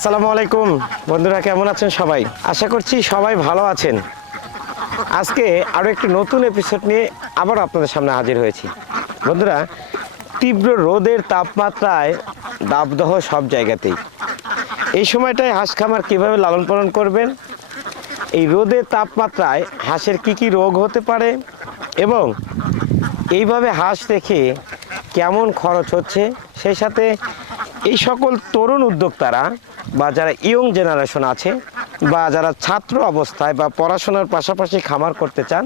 আসসালামু আলাইকুম। বন্ধুরা, কেমন আছেন সবাই? আশা করছি সবাই ভালো আছেন। আজকে আরও একটি নতুন এপিসোড নিয়ে আবার আপনাদের সামনে হাজির হয়েছি। বন্ধুরা, তীব্র রোদের তাপমাত্রায় দাবদাহ সব জায়গাতেই। এই সময়টায় হাঁস খামার কীভাবে লালন পালন করবেন? এই রোদের তাপমাত্রায় হাঁসের কি কি রোগ হতে পারে? এবং এইভাবে হাঁস রেখে কেমন খরচ হচ্ছে? সেই সাথে এই সকল তরুণ উদ্যোক্তারা বা যারা ইয়ং জেনারেশন আছে বা যারা ছাত্র অবস্থায় বা পড়াশোনার পাশাপাশি খামার করতে চান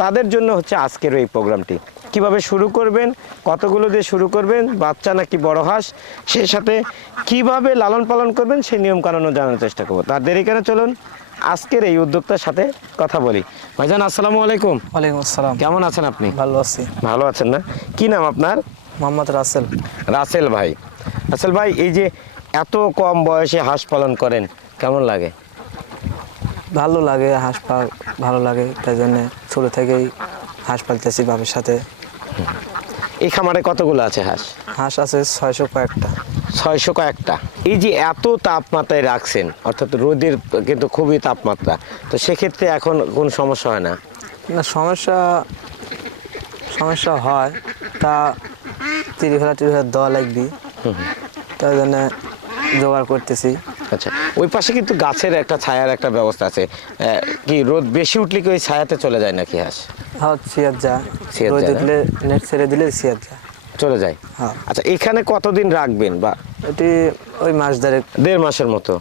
তাদের জন্য হচ্ছে আজকের এই প্রোগ্রামটি। কীভাবে শুরু করবেন কতগুলো দিয়ে শুরু করবেন বাচ্চা নাকি বড় হাঁস সেই সাথে কীভাবে লালন পালন করবেন সেই নিয়মকানুনও জানার চেষ্টা করব। তার দেরি কেন চলুন আজকের এই উদ্যোক্তার সাথে কথা বলি। ভাইজান আসসালামু আলাইকুম। ওয়ালাইকুম আসসালাম। কেমন আছেন আপনি? ভালো আছি। ভালো আছেন না? কি নাম আপনার? মোহাম্মদ রাসেল। রাসেল ভাই। রাসেল ভাই এই যে এত কম বয়সে হাঁস পালন করেন কেমন লাগে? ভালো লাগে হাঁস পাল ভালো লাগে তাই জন্য ছোটো থেকেই হাঁস পালতেছি বাবার সাথে। এই খামারে কতগুলো আছে হাঁস? হাঁস আছে ছয়শো কয়েকটা। ছয়শো কয়েকটা। এই যে এত তাপমাত্রায় রাখছেন অর্থাৎ রোদের কিন্তু খুবই তাপমাত্রা তো সেক্ষেত্রে এখন কোন সমস্যা হয় না? না সমস্যা সমস্যা হয় তা তিরিশ হাজার তিরিশ হাজার দেওয়া লাগবে। তাই জন্য জোগাড় করতেছি। আচ্ছা ওই পাশে কিন্তু গাছের একটা ছায়ার একটা ব্যবস্থা আছে। কি রোদ বেশি উঠলে কি ওই ছায়াতে চলে যায় নাকি হাঁস? হ্যাঁ সিয়ার যা। রোদে দিলে নেট ছেড়ে দিলে সিয়ার যা চলে যায়? হ্যাঁ। আচ্ছা এখানে কতদিন রাখবেন বা? এটি ওই মাস ধরে দেড় মাসের মতো।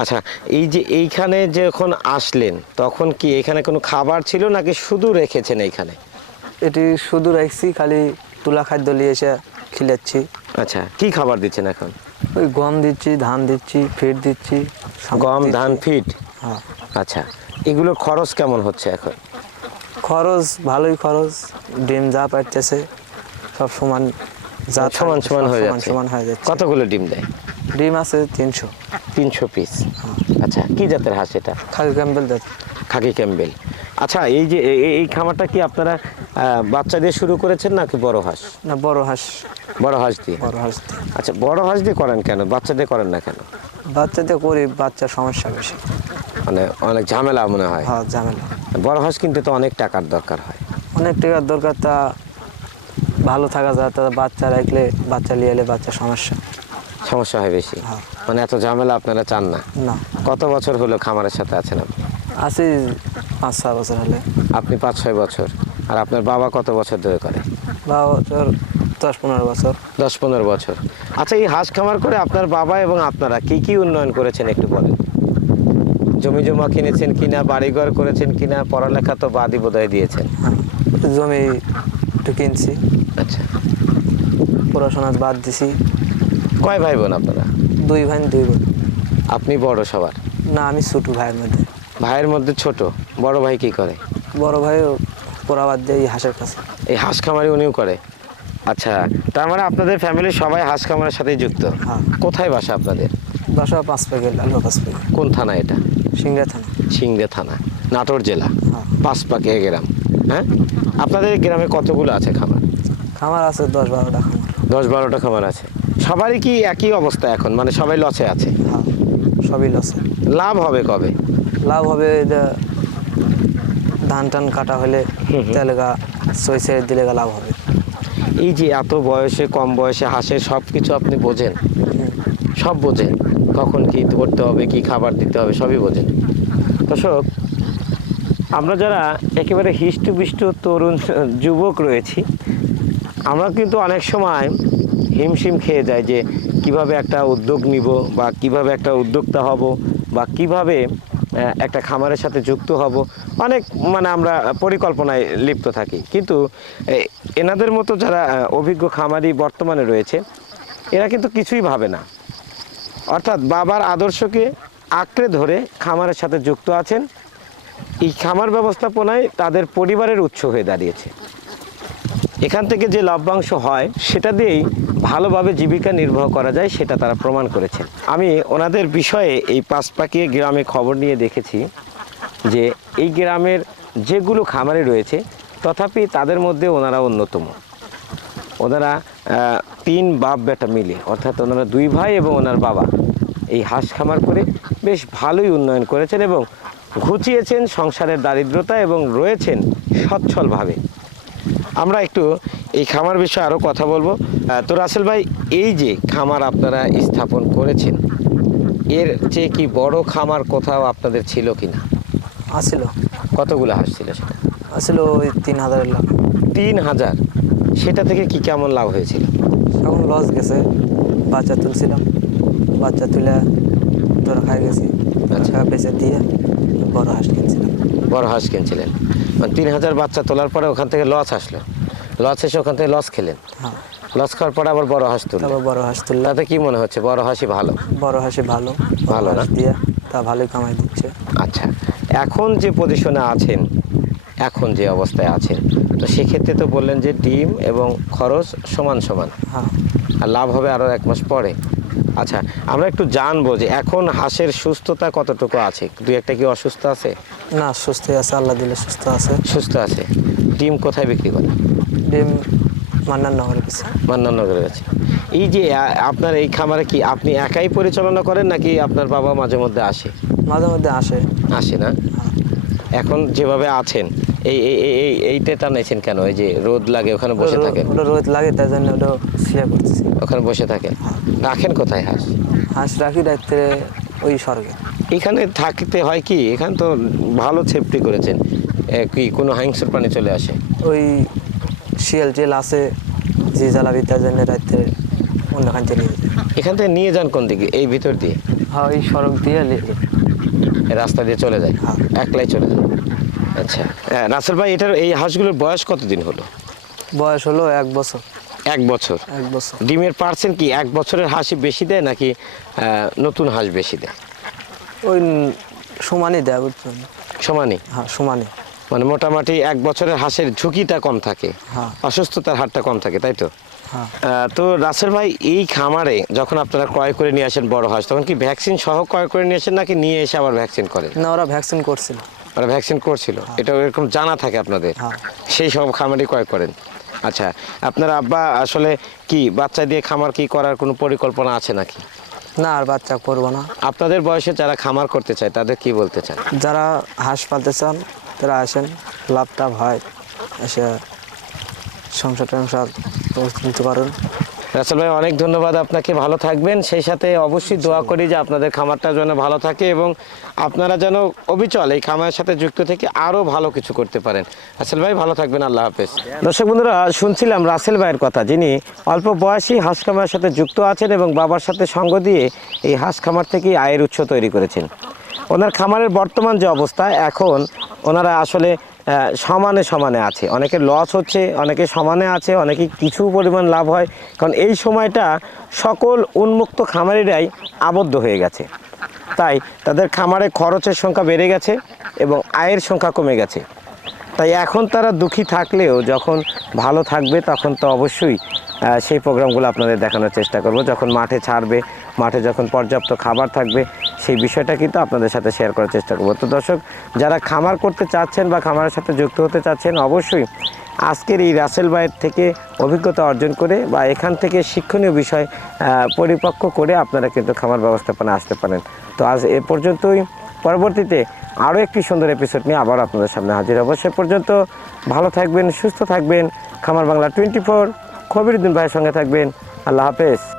আচ্ছা এই যে এইখানে যখন আসলেন তখন কি এখানে কোনো খাবার ছিল নাকি শুধু রেখেছেন এইখানে? এটি শুধু রাখছি খালি তুলা খাদ্য নিয়ে এসে খিলাচ্ছি। আচ্ছা কি খাবার দিচ্ছেন এখন? ওই গম দিচ্ছি ধান দিচ্ছি ফিট দিচ্ছি গম ধান ফিট হ্যাঁ। আচ্ছা এগুলোর খরচ কেমন হচ্ছে এখন? খরচ ভালোই খরচ ডিম যা পাইতেছে সব সমান যা সমান সমান হয়ে যাচ্ছে। সমান হয়ে যাচ্ছে। কতগুলো ডিম দেয়? ডিম আছে তিনশো। তিনশো পিস আচ্ছা কি জাতের হাঁস এটা? খাকি ক্যাম্বেল দেয় খাকি ক্যাম্বেল। আচ্ছা এই যে এই খামারটা কি আপনারা বাচ্চা দিয়ে শুরু করেছেন নাকি বড় হাঁস? না বড় হাঁস। বড় হাঁস দিয়ে? বড় হাঁস দিয়ে। আচ্ছা বড় হাঁস দিয়ে করেন কেন? বাচ্চা দিয়ে করেন না কেন? বাচ্চা দিয়ে করি বাচ্চার সমস্যা বেশি। মানে অনেক ঝামেলা মনে হয়। হ্যাঁ ঝামেলা। বড় হাঁস কিনতে তো অনেক টাকার দরকার হয়। অনেক টাকার দরকার তা ভালো থাকা যায় তা বাচ্চা রাখলে বাচ্চা নিয়ে এলে বাচ্চার সমস্যা। সমস্যা হয় বেশি? হ্যাঁ। মানে এত ঝামেলা আপনারা চান না? না। কত বছর হলো খামারের সাথে আছেন আপনি? আছি পাঁচ ছয় বছর হলে। আপনি পাঁচ ছয় বছর। আর আপনার বাবা কত বছর ধরে করে? বাবা বছর দশ পনেরো বছর। দশ পনেরো বছর। আচ্ছা এই হাঁস খামার করে আপনার বাবা এবং আপনারা কি কি উন্নয়ন করেছেন একটু বলেন? জমি জমা কিনেছেন কিনা বাড়িঘর করেছেন কিনা পড়ালেখা তো বাদই বোধহয় দিয়েছেন। জমি একটু কিনছি। আচ্ছা। পড়াশোনা বাদ দিছি। কয় ভাই বোন আপনারা? দুই ভাই দুই বোন। আপনি বড় সবার? না আমি ছোটো ভাইয়ের মধ্যে। ভাইয়ের মধ্যে ছোট বড় ভাই কি করে? বড় ভাইও পড়া বাদ দিয়ে এই হাঁসের কাছে। এই হাঁস খামারি উনিও করে। আচ্ছা তার মানে আপনাদের ফ্যামিলির সবাই হাঁস খামারের সাথেই যুক্ত? হ্যাঁ। কোথায় বাসা আপনাদের? বাসা পাঁচ প্যাকেট আলু পাঁচ প্যাকেট কোন থানা এটা? সিংড়া থানা। সিংড়া থানা নাটোর জেলা। পাঁচ পাঁচপাকে গ্রাম হ্যাঁ? আপনাদের গ্রামে কতগুলো আছে খামার? খামার আছে দশ বারোটা খামার। দশ বারোটা খামার আছে। সবারই কি একই অবস্থা এখন? মানে সবাই লসে আছে? হ্যাঁ সবই লসে। লাভ হবে কবে? লাভ হবে ধান টান কাটা হলে তেলে গা সই ছেড়ে দিলে গা লাভ হবে। এই যে এত বয়সে কম বয়সে হাঁসের সব কিছু আপনি বোঝেন? সব বোঝেন? কখন কি করতে হবে কি খাবার দিতে হবে সবই বোঝেন। দর্শক আমরা যারা একেবারে হিষ্টপিষ্ট তরুণ যুবক রয়েছি আমরা কিন্তু অনেক সময় হিমশিম খেয়ে যায় যে কীভাবে একটা উদ্যোগ নিব বা কীভাবে একটা উদ্যোক্তা হব বা কীভাবে একটা খামারের সাথে যুক্ত হব। অনেক মানে আমরা পরিকল্পনায় লিপ্ত থাকি। কিন্তু এনাদের মতো যারা অভিজ্ঞ খামারি বর্তমানে রয়েছে, এরা কিন্তু কিছুই ভাবে না। অর্থাৎ বাবার আদর্শকে আঁকড়ে ধরে খামারের সাথে যুক্ত আছেন। এই খামার ব্যবস্থাপনায় তাদের পরিবারের উৎস হয়ে দাঁড়িয়েছে। এখান থেকে যে লভ্যাংশ হয়, সেটা দিয়েই ভালোভাবে জীবিকা নির্বাহ করা যায়, সেটা তারা প্রমাণ করেছেন। আমি ওনাদের বিষয়ে এই পাঁচপাকিয়ে গ্রামে খবর নিয়ে দেখেছি যে এই গ্রামের যেগুলো খামারে রয়েছে, তথাপি তাদের মধ্যে ওনারা অন্যতম। ওনারা তিন বাপ বেটা মিলে, অর্থাৎ ওনারা দুই ভাই এবং ওনার বাবা, এই হাঁস খামার করে বেশ ভালোই উন্নয়ন করেছেন এবং ঘুচিয়েছেন সংসারের দারিদ্রতা এবং রয়েছেন সচ্ছলভাবে। আমরা একটু এই খামার বিষয়ে আরও কথা বলব। তো রাসেল ভাই এই যে খামার আপনারা স্থাপন করেছেন এর চেয়ে কি বড় খামার কোথাও আপনাদের ছিল কি না আসিল। কতগুলো হাঁস ছিল সেটা? আসিল ওই তিন হাজারের লাভ। তিন হাজার? সেটা থেকে কি কেমন লাভ হয়েছিল? এখন লস গেছে। বাচ্চা তুলছিলাম। বাচ্চা তুলে ধরা খাই গেছি। আচ্ছা। বেঁচে দিয়ে বড় হাঁস কিনছিলাম। বড় হাঁস কিনছিলেন? মানে তিন হাজার বাচ্চা তোলার পরে ওখান থেকে লস আসলো। লস এসে ওখান থেকে লস খেলেন। হ্যাঁ। লস খাওয়ার পরে আবার বড় হাঁস তুললেন। বড় হাঁস তুললাম। তাতে কি মনে হচ্ছে? বড় হাঁসই ভালো? বড় হাঁসি ভালো। ভালো না? হাঁস দিয়ে তা ভালোই কামাই দিচ্ছে। আচ্ছা এখন যে পজিশনে আছেন এখন যে অবস্থায় আছেন তো সেক্ষেত্রে তো বললেন যে ডিম এবং খরচ সমান সমান। হ্যাঁ। আর লাভ হবে আরও এক মাস পরে। আচ্ছা আমরা একটু জানব যে এখন হাঁসের সুস্থতা কতটুকু আছে? দুই একটা কি অসুস্থ আছে? না সুস্থ আছে আল্লাহ দিলে সুস্থ আছে। সুস্থ আছে। ডিম কোথায় বিক্রি করে? ডিম মান্নার নগরের পিছিয়ে মান্নানগরের আছে এই যে আপনার এই খামারে কি আপনি একাই পরিচালনা করেন নাকি আপনার বাবা মাঝে মধ্যে আসে? মাঝে মধ্যে আসে। আসে না? এখন যেভাবে আছেন এই এই এই- এই এইটা নিয়েছেন কেন? এই যে রোদ লাগে ওখানে বসে থাকেন ওটা রোদ লাগে তাই জন্য ওটা শুয়ে করতেছি ওখানে বসে থাকেন রাখেন কোথায় হাঁস? হাঁস রাখি রাত্রে ওই স্বর্গে। এখানে থাকতে হয় কি? এখানে তো ভালো সেফটি করেছেন। কি কোনো হিংস্র প্রাণী চলে আসে? ওই শিয়াল টিয়াল আছে যে জ্বালাবি তার জন্য রাত্রে অন্যখান চলে যায়। এখান থেকে নিয়ে যান কোন দিকে? এই ভিতর দিয়ে? হ্যাঁ ওই সড়ক দিয়ে রাস্তা দিয়ে চলে যায়? হ্যাঁ। একলাই চলে যায়? আচ্ছা। আহ, রাসেল ভাই এটার এই হাঁসগুলোর বয়স কতদিন হলো? বয়স হলো এক বছর। এক বছর। এক বছর। ডিমের পার্সেন্ট কি এক বছরের হাঁসই বেশি দেয় নাকি নতুন হাঁস বেশি দেয়? ওই সমানই দেয় বুঝছেন সমানই? হ্যাঁ সমানই। মানে মোটামুটি এক বছরের হাঁসের ঝুঁকিটা কম থাকে হ্যাঁ। অসুস্থতার হারটা কম থাকে তাই তো? হ্যাঁ। তো রাসেল ভাই এই খামারে যখন আপনারা ক্রয় করে নিয়ে আসেন বড় হাঁস তখন কি ভ্যাকসিন সহ ক্রয় করে নিয়ে আসেন নাকি নিয়ে এসে আবার ভ্যাকসিন করেন? না ওরা ভ্যাকসিন করছিল। ওরা ভ্যাকসিন করছিল। এটা এরকম জানা থাকে আপনাদের। হ্যাঁ। সেই সব খামারই ক্রয় করেন। আচ্ছা আপনার আব্বা আসলে কি বাচ্চা দিয়ে খামার কি করার কোনো পরিকল্পনা আছে নাকি? না আর বাচ্চা করব না। আপনাদের বয়সে যারা খামার করতে চায় তাদের কি বলতে চান? যারা হাঁস পালতে চান তারা আসেন লাভ টাভ হয়। এসে সংসার টংসার নিতে পারেন। রাসেল ভাই, অনেক ধন্যবাদ আপনাকে, ভালো থাকবেন। সেই সাথে অবশ্যই দোয়া করি যে আপনাদের খামারটা যেন ভালো থাকে এবং আপনারা যেন অবিচল এই খামারের সাথে যুক্ত থেকে আরও ভালো কিছু করতে পারেন। রাসেল ভাই, ভালো থাকবেন, আল্লাহ হাফেজ। দর্শক বন্ধুরা শুনছিলাম রাসেল ভাইয়ের কথা। যিনি অল্প বয়সী হাঁস খামারের সাথে যুক্ত আছেন এবং বাবার সাথে সঙ্গ দিয়ে এই হাঁস খামার থেকেই আয়ের উৎস তৈরি করেছেন। ওনার খামারের বর্তমান যে অবস্থা, এখন ওনারা আসলে সমানে সমানে আছে। অনেকে লস হচ্ছে, অনেকে সমানে আছে, অনেকে কিছু পরিমাণ লাভ হয়। কারণ এই সময়টা সকল উন্মুক্ত খামারিরাই আবদ্ধ হয়ে গেছে। তাই তাদের খামারে খরচের সংখ্যা বেড়ে গেছে এবং আয়ের সংখ্যা কমে গেছে। তাই এখন তারা দুঃখী থাকলেও যখন ভালো থাকবে তখন তো অবশ্যই সেই প্রোগ্রামগুলো আপনাদের দেখানোর চেষ্টা করব। যখন মাঠে ছাড়বে, মাঠে যখন পর্যাপ্ত খাবার থাকবে সেই বিষয়টা কিন্তু আপনাদের সাথে শেয়ার করার চেষ্টা করব। তো দর্শক, যারা খামার করতে চাচ্ছেন বা খামারের সাথে যুক্ত হতে চাচ্ছেন, অবশ্যই আজকের এই রাসেল ভাইয়ের থেকে অভিজ্ঞতা অর্জন করে বা এখান থেকে শিক্ষণীয় বিষয় পরিপক্ক করে আপনারা কিন্তু খামার ব্যবস্থাপনা আসতে পারেন। তো আজ এ পর্যন্তই। পরবর্তীতে আরও একটি সুন্দর এপিসোড নিয়ে আবার আপনাদের সামনে হাজির হব। সে পর্যন্ত ভালো থাকবেন, সুস্থ থাকবেন। খামার বাংলা টোয়েন্টি ফোর খবিরুদ্দিন ভাইয়ের সঙ্গে থাকবেন। আল্লাহ হাফেজ।